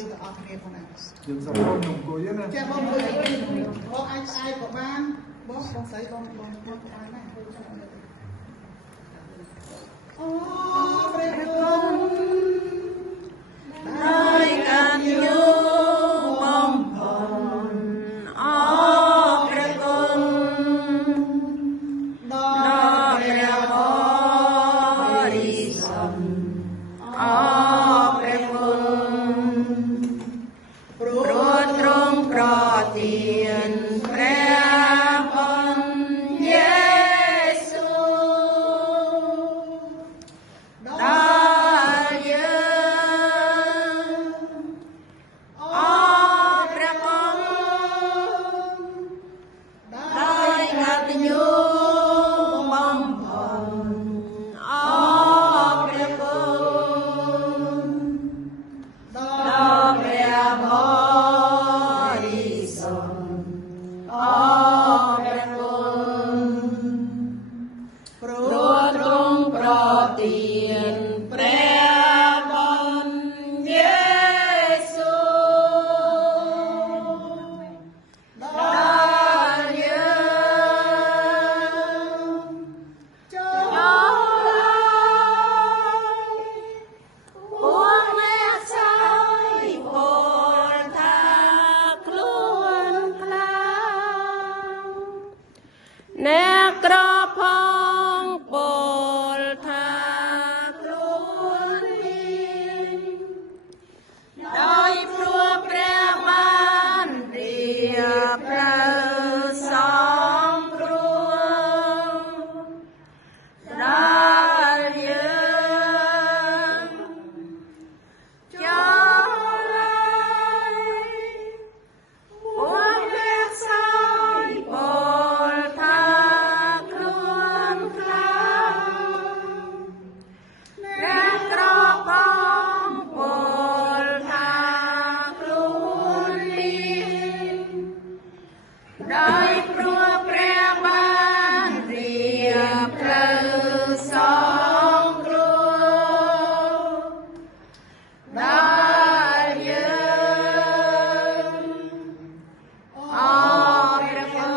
យើងទៅអត់គ្នាផងណាយើងសម្រាប់ខ្ញុំអង្គុយណាចាំបងមួយបងអាចស្អែកក៏បានបងស្អីបងអាចណាអូព្រះគុណដោយការយល់បំផុតអូព្រះគុណដល់ព្រះបរិសុទ្ធអូព្រះគុណព្រោះទ្រង់ប្រទានព្រះបុណ្យយេស៊ូដល់យើងអូព្រះគុណដោយអត្តញ្ញូបំផុតអូព្រះគុណដល់ព្រះបរិសុទ្ធអូព្រះគុណព្រោះទ្រង់ប្រទានព្រះបុណ្យយេស៊ូដល់យើងចូលពួកអ្នកសាយពលថាខ្លួនខ្លាំងអ្នកក្រផងពលថាខ្លួនមានដោយព្រោះព្រះបានរៀបផ្លូវសំព្រោះដល់យើងចូលពួកអ្នកសាយពលថាខ្លួនខ្លាំងអ្នកក្រផងពលថាខ្លួនមានដោយព្រោះព្រះបានរៀបផ្លូវសងគ្រោះដល់យើងអូព្រះគុ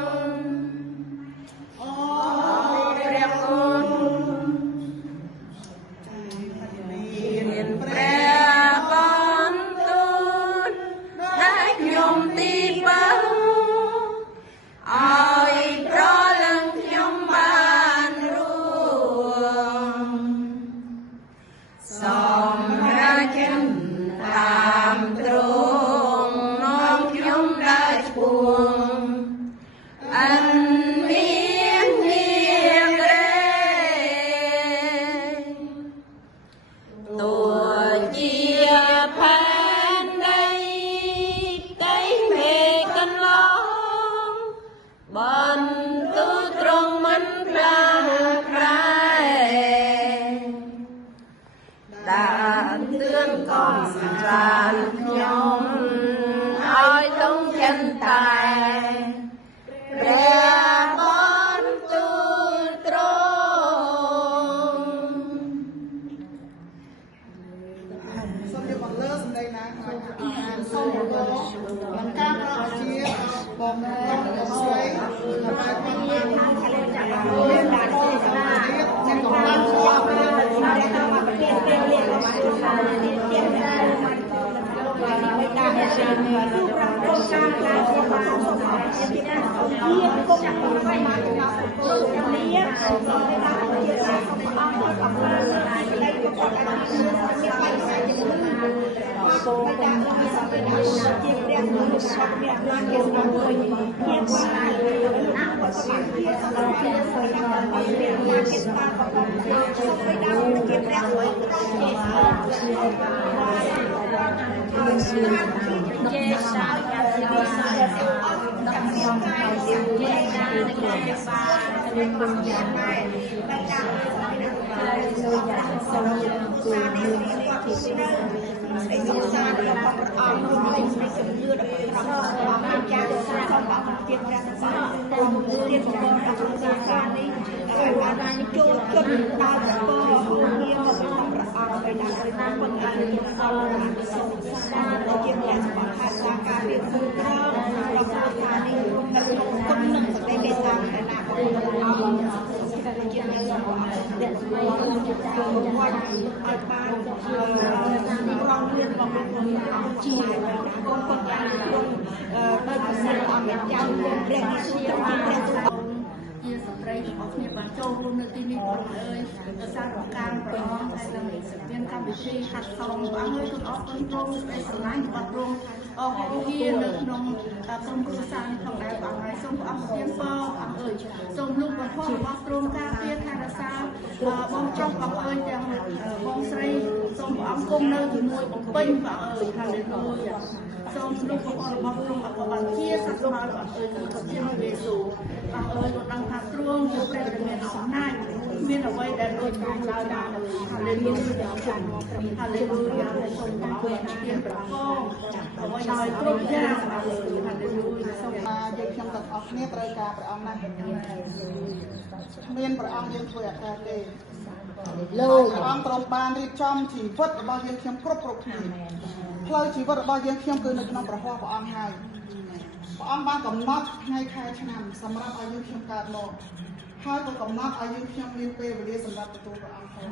ណអូព្រះគុណមានព្រះបន្ទូលដែលខ្ញុំទីបើឲ្យប្រលឹងខ្ញុំបានរួមសម្រាប់ខ្ញុំតាមទ្រង់នាំខ្ញុំដើរឆ្ពោះអនមាននាងរេទោះជាផែនដីតែមេកន្លងបន្ទូលទ្រង់មិនផ្លាស់ប្រែដាក់ទឿនកុំស្រានខ្ញុំឲ្យទងចិនតែព្រះបន្ទូលទ្រង់សូមយកមកលើសម្ដីណាសូមបងបង្កើតរកជាបងបងស្រីដើម្បីបានមានដាក់ជាសាជាកំឡុងស្គាល់ព្រះប្រទានព្រះលៀកមកទៀតដែរដាក់ជារូបរាងរោសាឡាជាបានសុខភាពជាគុំចាំទៅមកដល់ព្រោះនេះសូមដាក់ជាសាសុខអស់អំណាចនៃគុំតាមជាបានសាជាសូមដាក់ជាសាជាព្រះមនុស្សព្រះបានជាស្ដេចមួយជាបានណាក៏ជាសម្រាប់ជាសូមដាក់ព្រះជាស្ដេចក៏សូមដាក់ជាព្រះមួយជាជាសាជាសាតាមខ្ញុំកាយជាសានៃការសានៃគុណយ៉ាងណាដែលការសូមយ៉ាងសូមសានៃទីស្ដេចសេចក្ដីសារបស់ព្រះអង្គរួមលេងសេចក្ដីជំនឿដល់ព្រះអង្គបានចាស់សាសូមអរគុណព្រះសង្ឃសូមទៀតផងដល់សាសានេះដែលបានចូលចិត្តដល់ព្រះអង្គងាររបស់ព្រះអង្គឲ្យដល់តាមពុទ្ធអានសូម យ៉ាងសម្បត្តិថាការរៀបរៀងក្រមរបស់ថានេះនៅក្នុងគុណនឹងសេចក្តីមេត្តាដែលណាបងប្អូនជាអ្នកសម្បត្តិដែលជួយជួយឲ្យបានរងលឿនរបស់បងប្អូនអង្គជាបងប្អូនយ៉ាងគុណដោយប្រសិទ្ធអង្គអ្នកចាំព្រះនិស្សិតព្រះទូលជាស្ត្រីរបស់គ្នាបានចូលរួមនៅទីនេះបងអើយដោយសារការប្រងហើយនឹងមានកម្មវិធីហាត់សមបងអើយសូមអរគុណព្រមស្ដីស្រឡាញ់របស់ព្រមអរគុណវានៅក្នុងក្រុមគ្រួសារនេះផងដែរបងហើយសូមព្រះអង្គទានពរបងអើយសូមលោកបងប្អូនរបស់ព្រមការពារថែរក្សាបងប្រុសបងអើយទាំងបងស្រីសូមព្រះអង្គគង់នៅជាមួយបំពេញបងអើយហាឡេលូយ៉ាសូមលោកបងប្អូនរបស់ព្រមអរគុណជាសក្តិផលបងអើយក្នុងព្រះយេស៊ូវបងអើយលោកដឹងថាទ្រង់ជាព្រះដែលមានអំណាចមានអ្វីដែលលោកបានចោលបានហាឡេលូយ៉ាហាឡេលូយ៉ាសូមព្រះអង្គទានប្រកបអ្វីឲ្យគ្រប់យ៉ាងបងអើយហាឡេលូយ៉ាសូមយើងខ្ញុំទាំងអស់គ្នាត្រូវការព្រះអង្គណាស់មានព្រះអង្គយើងធ្វើអត់កើតទេលោកព្រះអង្គទ្រង់បានរៀបចំជីវិតរបស់យើងខ្ញុំគ្រប់គ្នាផ្លូវជីវិតរបស់យើងខ្ញុំគឺនៅក្នុងព្រះហស្ថព្រះអង្គហើយព្រះអង្គបានកំណត់ថ្ងៃខែឆ្នាំសម្រាប់ឲ្យយើងខ្ញុំកើតមកហើយក៏កំណត់ឲ្យយើងខ្ញុំមានពេលវេលាសម្រាប់ទទួលព្រះអង្គផង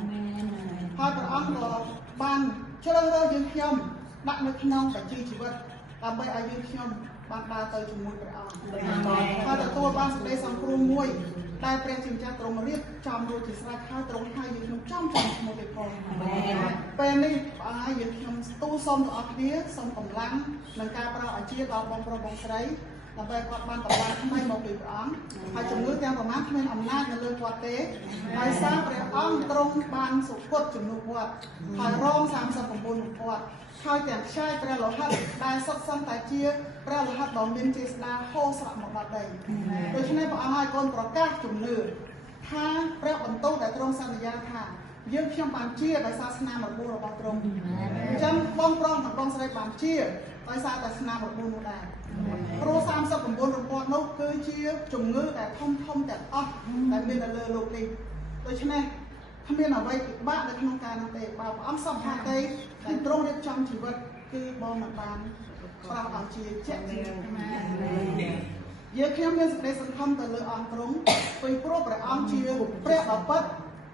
ហើយព្រះអង្គក៏បានជ្រើសរើសយើងខ្ញុំដាក់នៅក្នុងបញ្ជីជីវិតដើម្បីឲ្យយើងខ្ញុំបានដើរទៅជាមួយព្រះអង្គហើយទទួលបានសេចក្តីសង្គ្រោះមួយដែលព្រះជាម្ចាស់ទ្រង់រៀបចំរួចជាស្រេចហើយទ្រង់ឲ្យយើងខ្ញុំចំឈ្មោះទៅផងពេលនេះព្រះអង្គឲ្យយើងខ្ញុំស្ទូលសូមទាំងអស់គ្នាសូមកម្លាំងនិងការប្រោសអាជាដល់បងប្រុសបងស្រីដើម្បីគាត់បានតម្លាថ្មីមកពីព្រះអង្គហើយជំនឿទាំងប្រមាណគ្មានអំណាចនៅលើគាត់ទេហើយសារព្រះអង្គទ្រង់បានសុគតជំនួសគាត់ហើយរង39មុខគាត់ហើយទាំងខ្ចាយព្រះលោហិតដែលសុទ្ធសឹងតែជាព្រះលោហិតដ៏មានចេស្តាហូរស្រក់មកដល់ដីដូច្នេះព្រះអង្គឲ្យកូនប្រកាសជំនឿថាព្រះបន្ទូលដែលទ្រង់សន្យាថាយើងខ្ញុំបានជាដោយសារស្នាមរបួសរបស់ទ្រង់អញ្ចឹងបងប្រុសនិងបងស្រីបានជាដោយសារតែស្នាមរបួសនោះដែរព្រោះ39រង្វាត់នោះគឺជាជំងឺដែលធំទាំងអស់ដែលមាននៅលើលោកនេះដូច្នេះគ្មានអ្វីពិបាកនៅក្នុងការនោះទេបើព្រះអង្គសម្បត្តិទេដែលទ្រង់រៀបចំជីវិតគឺបងមិនបានប្រោសឲ្យជាជាក់ជាយើងខ្ញុំមានសេចក្តីសង្ឃឹមទៅលើអង្គទ្រង់ពីព្រោះព្រះអង្គជាព្រះដ៏ពិត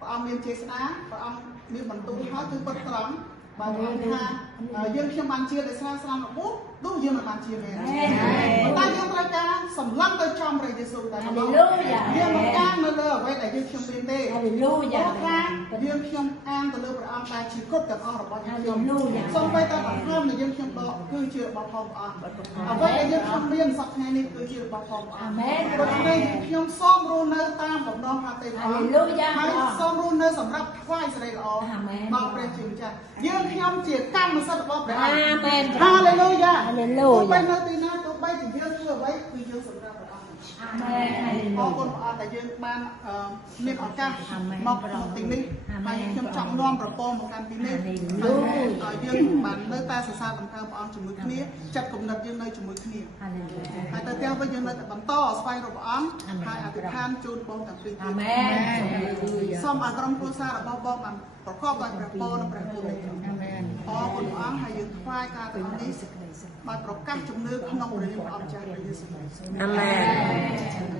ព្រះអង្គមានចេស្តាព្រះអង្គមានបន្ទូលហើយគឺពិតត្រង់បើនិយាយថាយើងខ្ញុំបានជាដោយសារស្នាមរបួសនោះយើងមិនបានជាមែនតែយើងត្រូវការសម្លឹងទៅចំព្រះយេស៊ូវតែម្ដងយើងមិនការនៅលើអ្វីដែលយើងខ្ញុំមានទេហាឡេលូយ៉ាថាយើងខ្ញុំអានទៅលើព្រះអង្គដែលជាគ្រប់ទាំងអស់របស់យើងសូម្បីតែបង្ហើមដែលយើងខ្ញុំដកគឺជារបស់ផងព្រះអង្គអ្វីដែលយើងខ្ញុំមានសប្តាហ៍នេះគឺជារបស់ផងព្រះអង្គអាមែនដូច្នេះខ្ញុំសូមរស់នៅតាមបំណងផាតេព្រះអង្គហើយសូមរស់នៅសម្រាប់ថ្វាយសេរីល្អដល់ព្រះជាម្ចាស់យើងខ្ញុំជាកម្មសិទ្ធិរបស់ព្រះអង្គអាមែនហាឡេលូយ៉ាហាឡេលូយ៉ានៅទីណាទោះបីជាយើងធ្វើអ្វីគឺយើងសម្រាប់ព្រះអង្គអាមែនអរគុណព្រះអង្គដែលយើងបានមានឱកាសមកទីនេះហើយខ្ញុំចង់នាំប្រពន្ធមកកាន់ទីនេះហើយយើងបាននៅតែសរសើរតម្កើងព្រះអង្គជាមួយគ្នាចិត្តគំនិតយើងនៅជាមួយគ្នាហើយទៅទាំងវិញយើងនៅតែបន្តស្វែងរកព្រះអង្គហើយអធិដ្ឋានជូនបងទាំងពីរអាមែនសូមឲ្យក្រុមគ្រួសាររបស់បងបានប្រកបដោយព្រះពរនិងព្រះគុណអាមែនអរគុណព្រះអង្គហើយយើងថ្វាយការទាំងនេះបានប្រកាសជំនឿក្នុងព្រះនាមព្រះអង្គចាស់ព្រះយេស៊ូវអាមែន